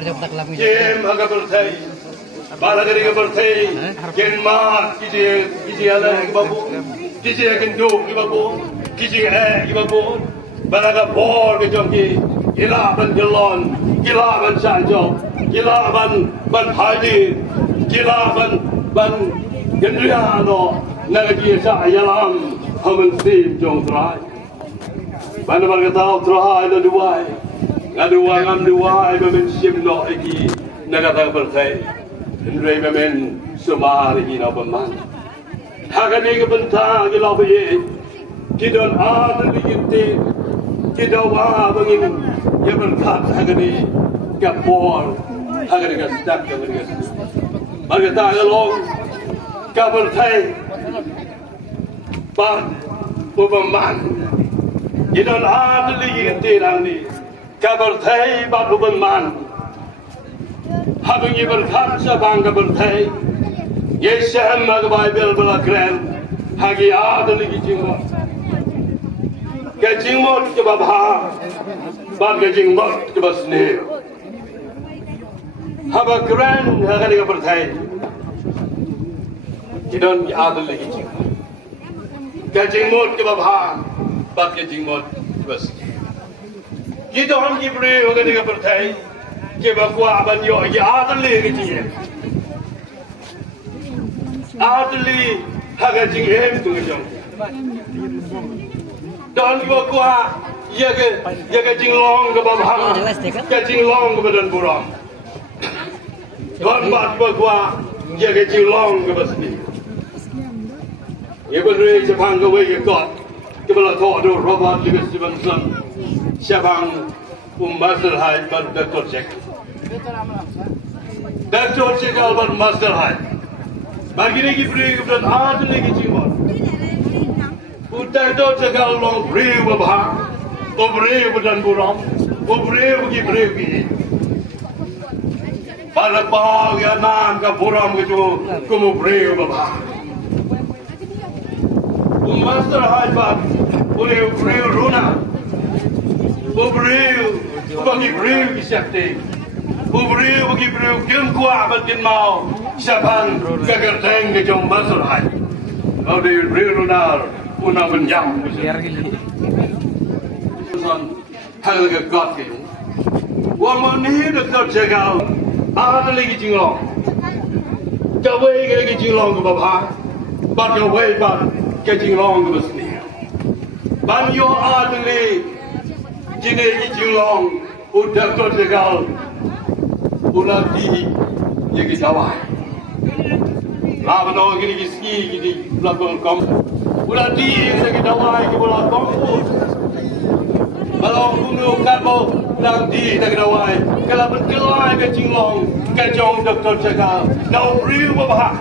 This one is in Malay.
Jem aga berthai, balagari aga berthai, jen mat kiji ala ibabu, kiji agendu ibabu, kiji ibabu, balaga bor ke jongki, gila ban gelon, gila ban sanjok, gila ban haji, gila ban gendriano, nagadi sa ayalam, hamen sim jong trai. Ban balaga tau trai dan duai. Ngaduwa ngam duwa ibamen sim no iki nagata berthai ndrei bamen sumar iki na baman hagani ke benta gila be kidon ad liginte kidawa bangin ya berkat hagani kapor hagani ka stak hagani ka bagata galong ka berthai ban baman kidon ad liginte rangni kabarthai baduban man habingi berkat sabang kabarthai yeshem magbai belbala kren hagi adli gijingmot gajingmot ke babha bad gajingmot ke basne haba kren hagi kabarthai kidon adli gijingmot gajingmot ke babha bad gajingmot ke basne kita orang kibri orang ni berthai, kita kuat aban yo, kita adli kecil, adli harga jinghem tu kecil. Dan kita kuat, jaga jinglong ke bawah, ke jinglong ke badan buram. Dan kita kuat, jaga jinglong ke basni. Ia berdiri Jepang ke wei kot, kita tahu ada robot juga sebentar. Siapang master hai bar Dr. Check. Dr. Check albar master hai. Bagini ki free ke aad legi cingol. Utai Dr. Check along free babha. Obre budan buram. Obre ki free ki. Balapag ya nan ka buram ke jo kumu free babha. Master hai bar. Ule free runa. Obreu, bagi breu kisahte. Obreu bagi breu kian kuah batin mau. Siapang kegerteng ke jom masuk hai. Kau di breu lunar unang benjam. Hal ke got ke. Wang ni doktor jagal. Ada lagi jinglong. Kawai ke lagi jinglong ke bawah. Bat kawai bat ke jinglong ke besni. Banyo ada lagi. Jine jinglong udah tu jagal ulah di jadi jawai lawan orang gini ski gini belakang kom ulah di jadi jawai ke belakang kalau kuno karbo lang di jadi jawai kalau berkelai ke jinglong ke jong doktor jagal dah beri apa